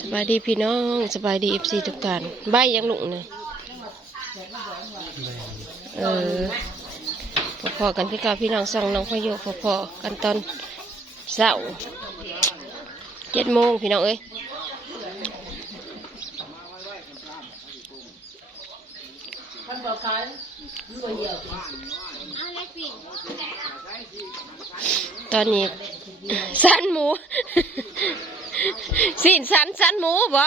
สบายดีพี่น้องสบายดีเอฟซีทุกท่านใบยังลุกเลยเออพอๆกันพี่กาพี่น้องสั่งน้องพะโยพอๆกันตอนเช้าเจ็ดโมงพี่น้องเอ้ยตอนนี้สั้นหมู สินสันสันหมูบ่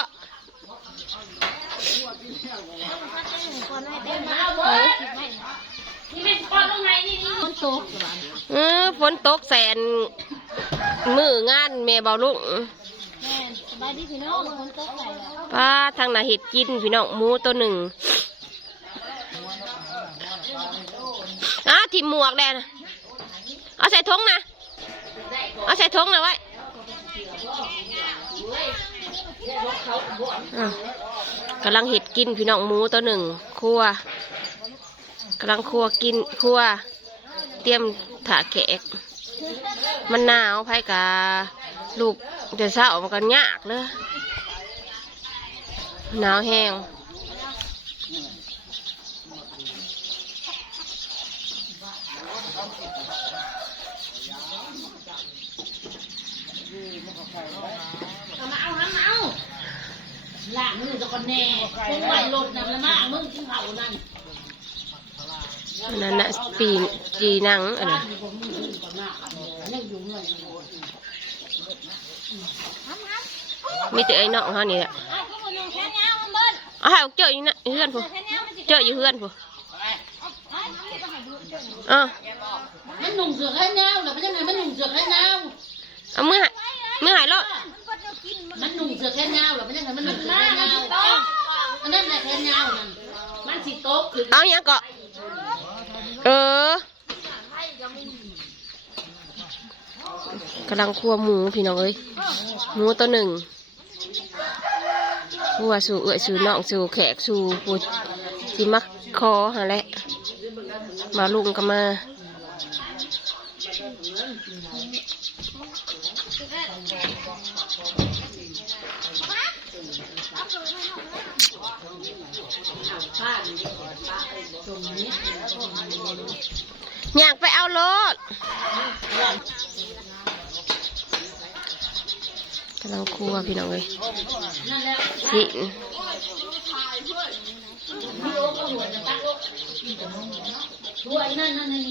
เออฝนตกแสนมืองานแม่เบาลุงสบายดีพี่น้องคนโต๊ะใส่แล้วป้าทางนาเห็ดกินพี่น้องหมูตัวหนึ่งอ้าทิมหมวกแดนเอาใส่ทงนะ เอาใส่ทงนะไว้ กำลังเห็ดกินพี่น้องหมูตัวหนึ่งครัวกำลังครัวกินครัวเตรียมถาแขกมันหนาวไผกาลูกเดี๋ยวเช้ามันก็ยากเลยหนาวแห้ง มาเอาน้ำเอาล้างมือจะก่อนแน่มึงไหวรถนะแล้วมามึงกินเผานั่นอันนั้นนะปีนจีนังอันนั้นผมมึงกินก่อนหน้ายังอยู่เลยมีแต่ไอ้น้องเขานี่แหละอ้าวก็มันยังแค่เนี้ยมันเบิ้ลเอาให้เจออยู่นะอยู่เพื่อนผู้แค่เนี้ยมันจะเจออยู่เพื่อนผู้เอ้าอะมันหนุ่มเสือแค่เนี้ยหรือมันยังไงมันหนุ่มเสือแค่เนี้ยเอามือ หายมือหายแล้วมันหนุ่มเสือแค่เนี้ยหรือมันยังไงมันหนุ่มเสือแค่เนี้ยอันนั้นแหละแค่เนี้ยนั่นมันสิโต๊ะคือเอาอย่างเกาะเออกำลังคั่วหมูพี่น้องเอ้ยหมูตัวหนึ่งคั่วสู่เอื้อยสู่น้องสู่แขกสู่ผู้ที่มักคอหาแหละมาลุงก็มา อยากไปเอารถกำลังครัวพี่น้องเลยสินด้วยนั่นนั่นนี่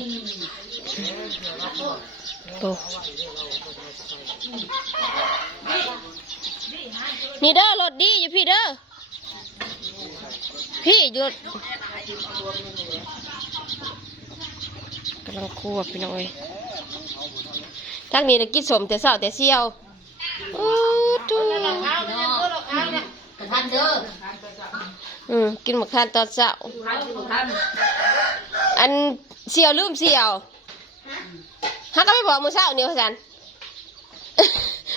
โตนี่เด้อรถดีอยู่พี่เด้อ พี่หยุดกำลังครัวพี่น้อยทั้งนี้นะกินสมแต่เศร้าแต่เสียวโอ้ดูกระทันเด้ออืมกินหมกทานตอนเช้าอันเสียวลืมเสียวฮักก็ไม่บอกมือเช้าเนี่ยสัน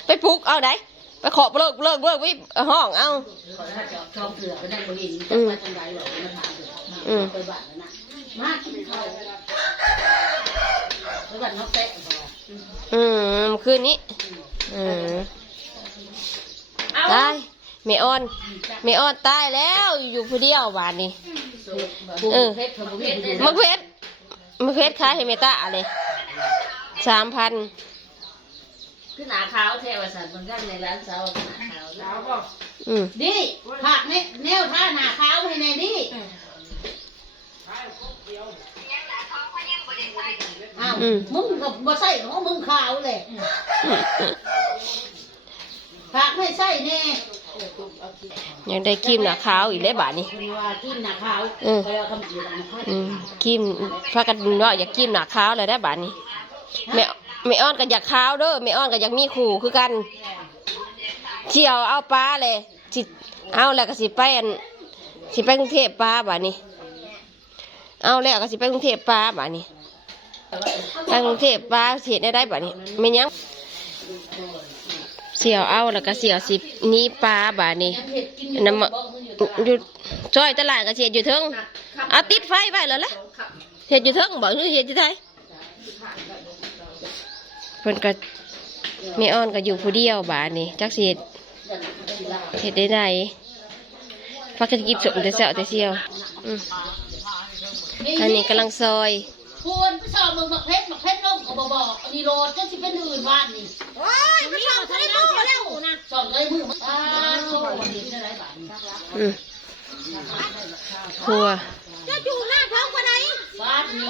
ไปปลุกเอาได้ ไปขอเลิกเลิกเลิกไว้ห้องเอาชอบเสือไปนั่งบริเวณอืมมาจังไรหรอกมาถามเสืออืมไปบ้านนะมากินข้าวไปบ้านน้องแตะอืมคืนนี้อืมตายเมออนเมออนตายแล้วอยู่ผู้เดียวบานนี้เออเพชรเขาเพชรมะเพชรมะเพชรขายให้เมตาเลยสามพัน คือหนาขาวแทวสันบางท่านในร้านเสาหนาขาวขาวก็อืมดิผักเนี่ยแนวท่าหนาขาวให้แน่ดิอ้าวมึงกับบ่ใส่ของมึงขาวเลยอืมอืมผักไม่ใส่แน่ยังได้ครีมหนาขาวอีกเลยบาทนี้คุณว่ากินหนาขาวเออไปเอาคำจีบมาอืมครีมพากันเนาะอยากครีมหนาขาวเลยได้บาทนี้แม่ แม่อ้อนก็อยากขาวเด้อแม่อ้อนก็อยากมีขู่คือกันเที่ยวเอาปลาเลยสิเอาแล้วก็สิไปอันสิไปกรุงเทพปลาบานี้ เอาแล้วก็สิไปกรุงเทพปลาบานี้ไปกรุงเทพปลาเสียได้ได้บานี้ไม่ยังเสี่ยวเอาแล้วก็เสี่ยวสินี้ปลาบานี้น้ำมันอยู่ซอยตลาดก็เสียอยู่เทิงเอาติดไฟไว้แล้วละเห็ดอยู่เทิงบอกนี่เห็ดอยู่ไทย เพิ่นก็แม่อ้อนก็อยู่ผู้เดียวบาดนี้จักสิเฮ็ดเห็ดได้ไหนพักกันกินสมแต่เสาแต่เสียวอืมอันนี้กำลังซอยควรไปสอบมึงหมักเพชรหมักเพชรลงก็บบอกอันนี้โรดจะสิเป็นอื่นว่านนี่โอ้ยมาสอบทะเลโม่แล้วนะสอบเลยมืออ่าโซ่วันนี้ได้ไรบ้างอืมครัวจะจูบหน้าท้องกว่าไหนบ้านนี่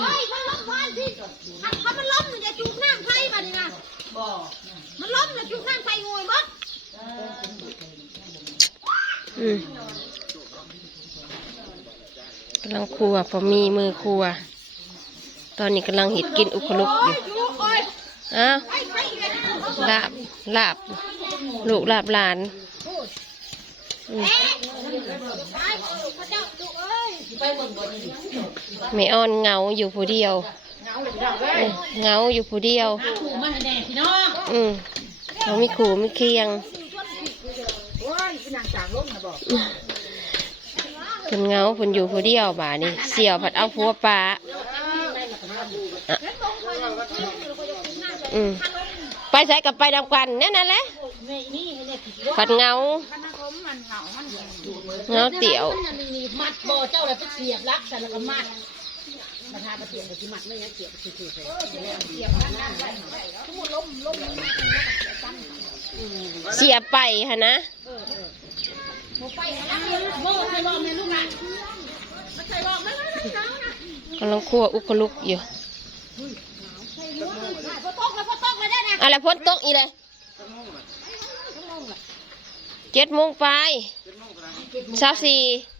บอกมันล้มจะจูบหน้าใครงวยมั้งอืมกำลังครัวพอมีมือครัว ตอนนี้กำลังเห็ดกินอุคลุกอยู่จูบโอ้ยอ้าวไอ้ใครอีกแล้วลาบลาบ ลูกลาบหลานอืมไอ้พระเจ้าจูบเอ้ยไปเบิ่งบ่นี่แม่อ้อน เหงาอยู่ผู้เดียวเออเหงาอยู่ผู้เดียว หาถูกมาให้แน่พี่น้องอืมเขามีขู่มีเคียงโอ้ยเป็นนางจางล้มนะบอกเพิ่นเหงาเพิ่นอยู่ผู้เดียวบ่านี่เสี่ยวผัดเอาผัวปลาอะอืมไปใส่กับไปดำกันนั่นนั่นแหละผัดเหงาเหงาเตี่ยว มันน่ะนี่มัดบ่เจ้าแล้วไปเสียบรักแต่แล้วก็มัด มาทามาเสียบไปที่มัดไม่งั้นเสียบคือคือเสียไปฮะนะโม่ใครรอแม่ลูกน่ะกำลังคั่วอุกลุกอยู่พอตกแล้วพอตกแล้วได้นะอะไรพ้นตกอีเลยเจ็ดโมงไปเช้าสี่จะแก่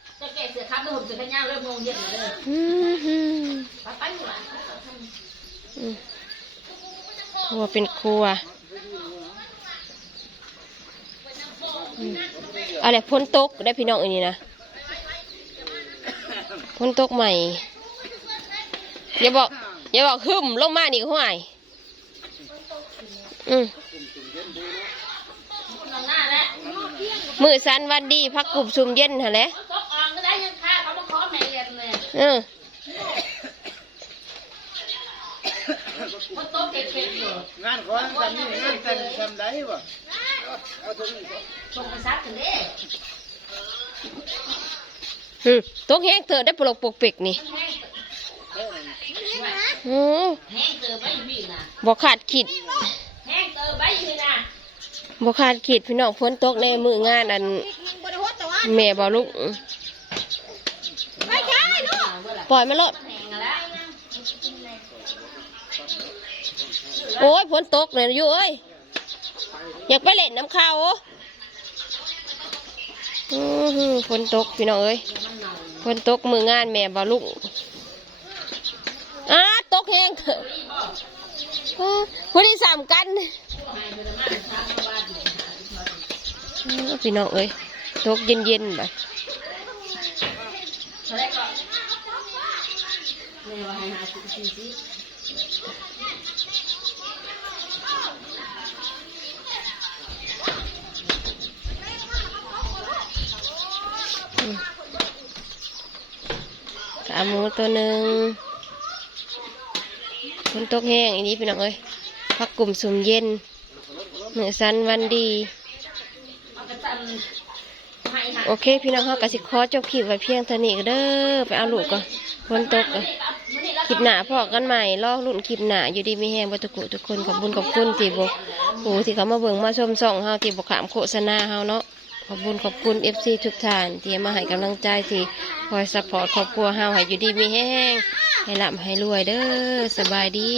เสือครับแล้วผมเสือขย้าวเริ่มงงเย็นเลยอืมฮึไปไปอยู่ละครัวเป็นครัวอะไรพ้นตกได้พี่น้องอันนี้นะพ้นตกใหม่อย่าบอกอย่าบอกหึมลงมานี่ห้วยอืมมือสันวันดีพักกลุ่มซุมเย็นฮะแหละ เลยเออมันโต๊ะเก็บๆอยู่งานของทำนี่งานแต่งทำได้บ่เอาตรงนี้ส่งไปซักถึงเด้อืมตกแห้งเถอะได้ปลกปกเปกนี่แห้งอืมแห้งเจอใบพี่น่ะบอกขาดขีดแห้งเจอใบพี่น่ะบอกขาดขีดพี่น้องพ้นตกในมืองานอันบริโภคแต่ว่าแม่บอลูกไม่ใช่ลูก ปล่อยมาเลยแห้งแล้วโอ้ยพ้นตกเลยอยู่เอ้ยอยากไปเล่นน้ำข้าวโอ้อื้อหือพ้นตกพี่น้องเอ้ยพ้นตกมืองานแม่บอลูกอ้าตกแห้งเถอะอ้าผู้ที่สามกันอ้าพี่น้องเอ้ยตกเย็นๆไป เท่าไรก็แม่ว่าให้หาสิบสี่สิบขาหมูตัวหนึ่งฝนตกแห้งอันนี้พี่น้องเอ้ยพักกลุ่มสุ่มเย็นเหนือสันวันดีเอาไปสั่นให้หาโอเค พี่น้องเขากสิขอจบคลิปไว้เพียงเท่านี้ก็เด้อไปเอาลูกก่อนฝนตกก่อนค ลิปหนาพอกันใหม่ลอกรุ่นคลิปหนาอยู่ดีมีแห้งบัตุกุทุกคนขอบคุญขอบคุณที่บอกโอ้ที่เขามาเบิ่งมาชมส่องเฮาที่บอกขามโฆษณาเฮาเนาะขอบคุญขอบคุณเอฟซีทุกท่านที่มาให้กำลังใจที่คอยสปอร์ตครอบครัวเฮาให้อยู่ดีมีแห้งให้ร่ำให้รวยเด้อสบายดี